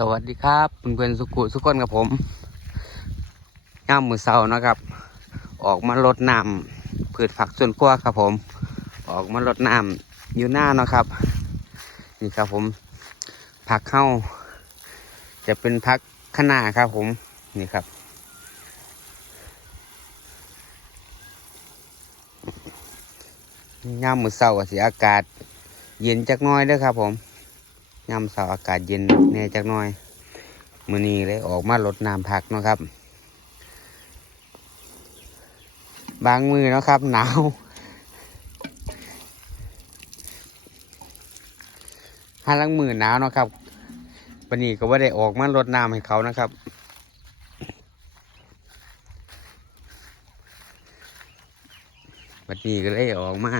สวัสดีครับเพื่อนๆสุกุสุกคนกับผมย่ามมือเสานะครับ ออกมาลดน้ำพืชผักส่วนครัวครับผม ออกมาลดน้ำอยู่หน้าเนาะครับ นี่ครับผม ผักเข้า จะเป็นผักขนาครับผมนี่ครับ ย่ามมือเสาสิอากาศ เย็นจักน้อยด้อครับผม ย่ำเสาร์อากาศเย็นแน่จักหน่อยมือนี้เลยออกมาลดน้ำผักเนาะครับ บางมือเนาะครับ หนาวห้าลังมือหนาวเนาะครับวันนี้ก็ว่าได้ออกมาลดน้ำให้เขานะครับวันนี้ก็เลยออกมา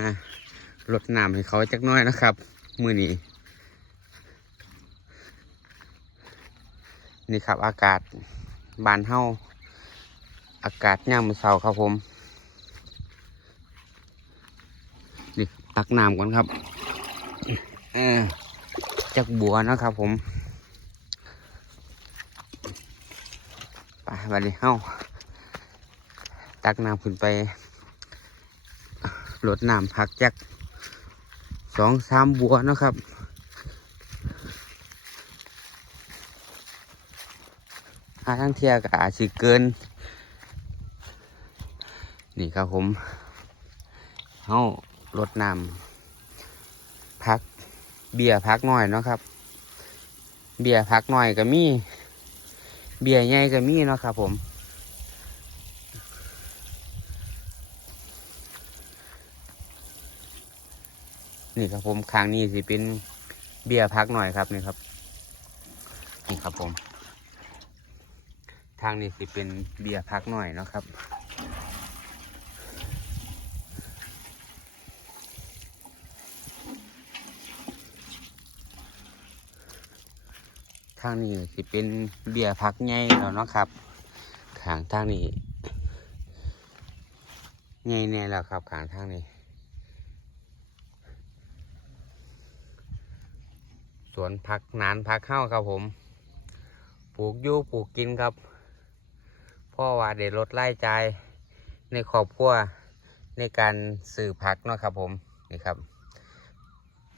ลดน้ำให้เขาจักน้อยนะครับ มือนี้ นี่ครับ อากาศบานเฮาอากาศย่ามือเช้าครับผมนี่ตักน้ำก่อนครับเออจากบัวนะครับผมไปวันนี้เฮาตักน้ำขึ้นไปรดน้ำพักจากสองสามบัวนะครับ ถ้าทั้งเทียก็อาจสิเกิน นี่ครับผมเฮารดน้ำพัก เบียร์พักหน่อยเนาะครับ เบียร์พักหน่อยก็มี เบียร์ใหญ่ก็มีเนาะครับผมนี่ครับผมคางนี้สิเป็นเบียร์พักหน่อยครับนี่ครับ นี่ครับผม ทางนี้สิเป็นเบียร์พักหน่อยเนาะครับ ทางนี้สิเป็นเบียร์พักใหญ่แล้วเนาะครับขางทางนี้ใหญ่แน่แล้วครับขางทางนี้ สวนพักนานพักเข้าครับผม ปลูกอยู่ปลูกกินครับ พ่อว่าเด็ดลดไล่ใจในครอบครัวในการสื่อพักเนาะครับผมนี่ครับ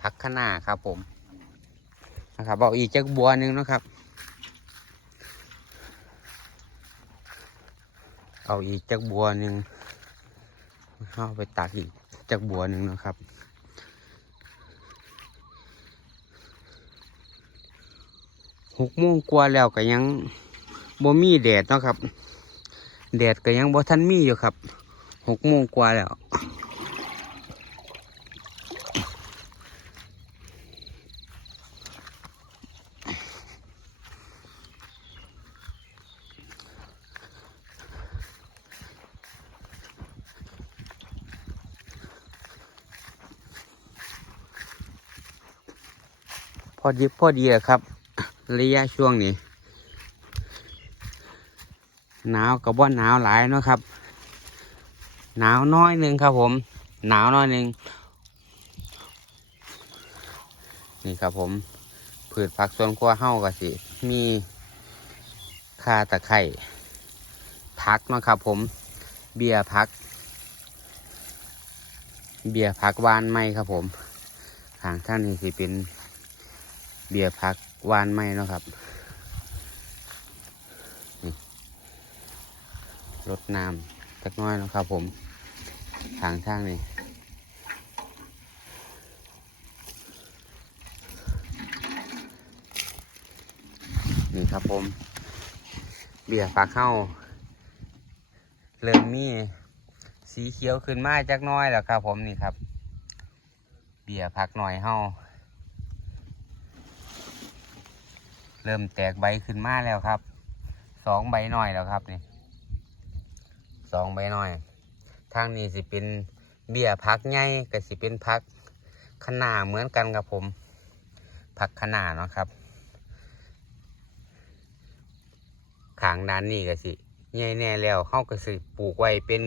พักขนาครับผมนะครับเอาอีกจักบัวหนึ่งนะครับ เอาอีกจักบัวหนึ่งเอาไปตักอีกจักบัวหนึ่งนะครับหกโมงกว่าแล้วก็ยังบ่มีแดดเนาะครับ แดดก็ยังบ่ทันมีอยู่ครับหกโมงกว่าแล้วพอดีพอดีครับ ระยะช่วงนี้ หนาวกับว่าหนาวหลายเนาะครับ หนาวน้อยหนึ่งครับผม หนาวน้อยหนึ่งนี่ครับผมพืชผักสวนครัวเฮ้าก็สิ มีข่าตะไคร่พักเนาะครับผม เบียร์พัก เบียร์พักวานไหมครับผมทางท่านนี้สิเป็นเบียร์พักวานไมเนาะครับ รดน้ำสักน้อยนะครับผมทางทางนี้นี่ครับผม เบียร์ปลาเข้า เริ่มมีสีเขียวขึ้นมาจักน้อยแล้วครับผมนี่ครับ เบียร์พักหน่อยเฮาเริ่มแตกใบขึ้นมาแล้วครับสองใบหน่อยแล้วครับนี่ สองใบหน่อย ทางนี้สิเป็นเบี้ยพักใหญ่กับสิเป็นพักขนาเหมือนกันครับผมพักขนาเนาะครับขางด้านนี้ก็สิใหญ่แน่แล้วเขาก็สิปลูกไว้เป็น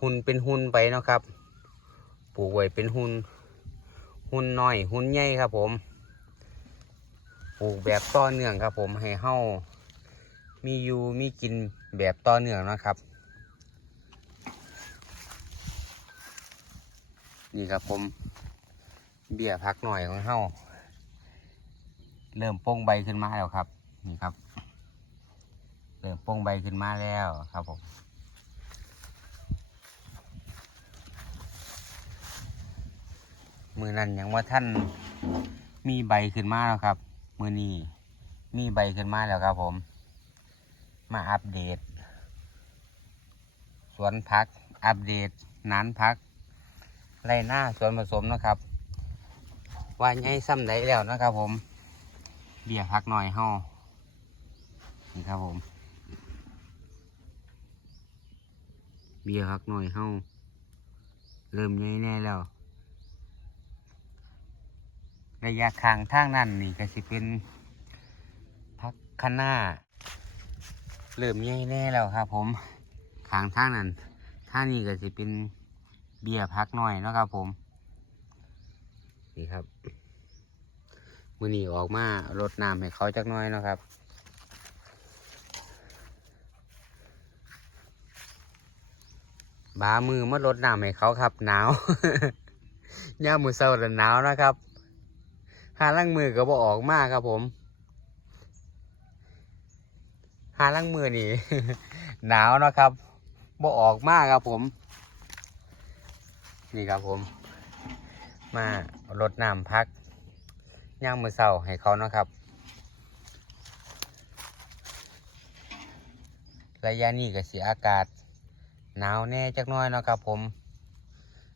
หุ่นเป็นหุ่นไปเนาะครับ ปลูกไว้เป็นหุ่นหุ่นน้อยหุ่นใหญ่ครับผม ปลูกแบบต่อเนื่องครับผมให้เฮา มีอยู่มีกินแบบต่อเนื่องนะครับ นี่ครับผม เบี้ยพักหน่อยของเฮาเริ่มโป้งใบขึ้นมาแล้วครับ นี่ครับ เริ่มโป้งใบขึ้นมาแล้วครับผมมือนั้นยังว่าท่านมีใบขึ้นมาแล้วครับ มือนี้มีใบขึ้นมาแล้วครับผม มาอัปเดต สวนพัก อัปเดตนานพักไรหน้าสวนผสมนะครับ ว่าไงซ้ำไดแล้วนะครับ ผม เบียพักหน่อยเฮานี่ครับผม เบียพักหน่อยเฮาเริ่มใหญ่แน่แล้วระยะทางทางนั่นนี่ก็สิเป็นพักคณา เริ่มใหญ่แน่แล้วครับ ผมทางทางนั้นท่านี้ก็สิเป็นเบี้ยพักหน่อยนะครับ ผม นี่ครับมือนี้ออกมารดน้ำให้เขาจักหน้อยนะครับบามือมารดน้ำให้เขาครับหนาว ย่ามือเศร้าแต่หนาวนะครับหาล่างมือก็บอออกมากครับผม หาล่งมือนี่ หนาวนะครับบอออกมากครับผม นี่ครับผม มารดน้ำพักย่างมือเศร้าให้เขานะครับ ระยะนี้ก็เสียอากาศ หนาวแน่จักน้อยนะครับผม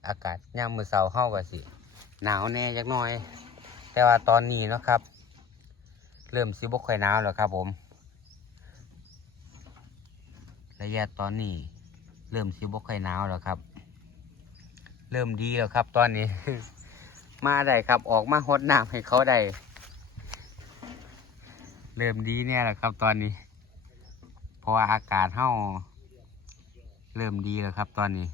อากาศย่างมือเศร้าเข้าก็สิหนาวแน่จักน้อย แต่ว่าตอนนี้นะครับ เริ่มสิบกค่อยหนาวแล้วครับผม ระยะตอนนี้ เริ่มสิบกค่อยหนาวแล้วครับ เริ่มดีแล้วครับ ตอนนี้ มาได้ครับออกมาหดน้ำให้เขาได้ เริ่มดีเนี่ยแหละครับ ตอนนี้ เพราะว่าอากาศเท่าเริ่มดีแล้วครับ ตอนนี้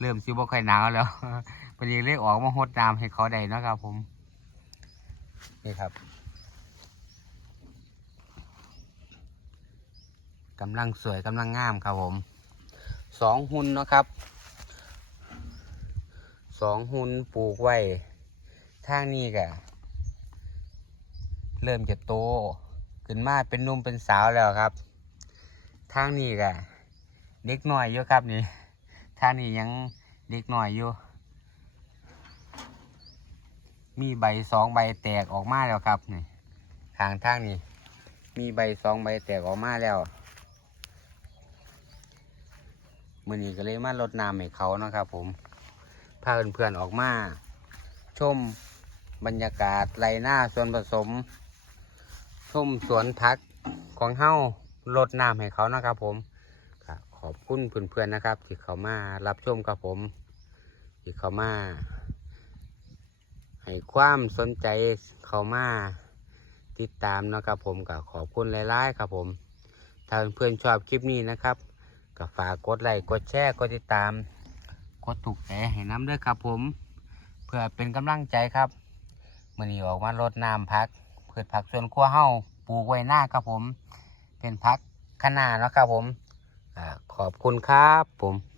เริ่มซิบค่อยหนาวแล้วพอดีเลยออกมาหดน้ำให้เขาได้นะครับ ผม นี่ครับ กำลังสวยกำลังงามครับผมสองหุ่นนะครับสองหุ่นปลูกไว้ทางนี้กะเริ่มจะโต ขึ้นมาเป็นหนุ่มเป็นสาวแล้วครับ ทางนี้กะเด็กหน่อยอยู่ครับนี่ทางนี้ยังเด็กหน่อยอยู่ มีใบสองใบแตกออกมาแล้วครับนี่ทางทางนี้มีใบสองใบแตกออกมาแล้ว มือนี้ก็เลยมาลดน้ำให้เขานะครับ ผมพาเพื่อนๆออกมา ชมบรรยากาศไรหน้าส่วนผสม ชมสวนพักของเฮ้าลดน้ำให้เขานะครับ ผมขอบคุณเพื่อนๆนะครับ ที่เขามารับชมกับผม ที่เขามาให้ความสนใจเขามาติดตามนะครับผมก็ขอบคุณหลายๆครับผม ถ้าเพื่อนๆชอบคลิปนี้นะครับ ก็ฝากกดไลค์กดแชร์กดติดตาม กดถูกใจให้น้ำด้วยครับผม เพื่อเป็นกำลังใจครับมื่อนี้ออกมารดน้ำพักพืชผักสวนครัวเฮาปลูกไว้หน้าครับผม เป็นพักขนาดนาะครับผมขอบคุณครับผม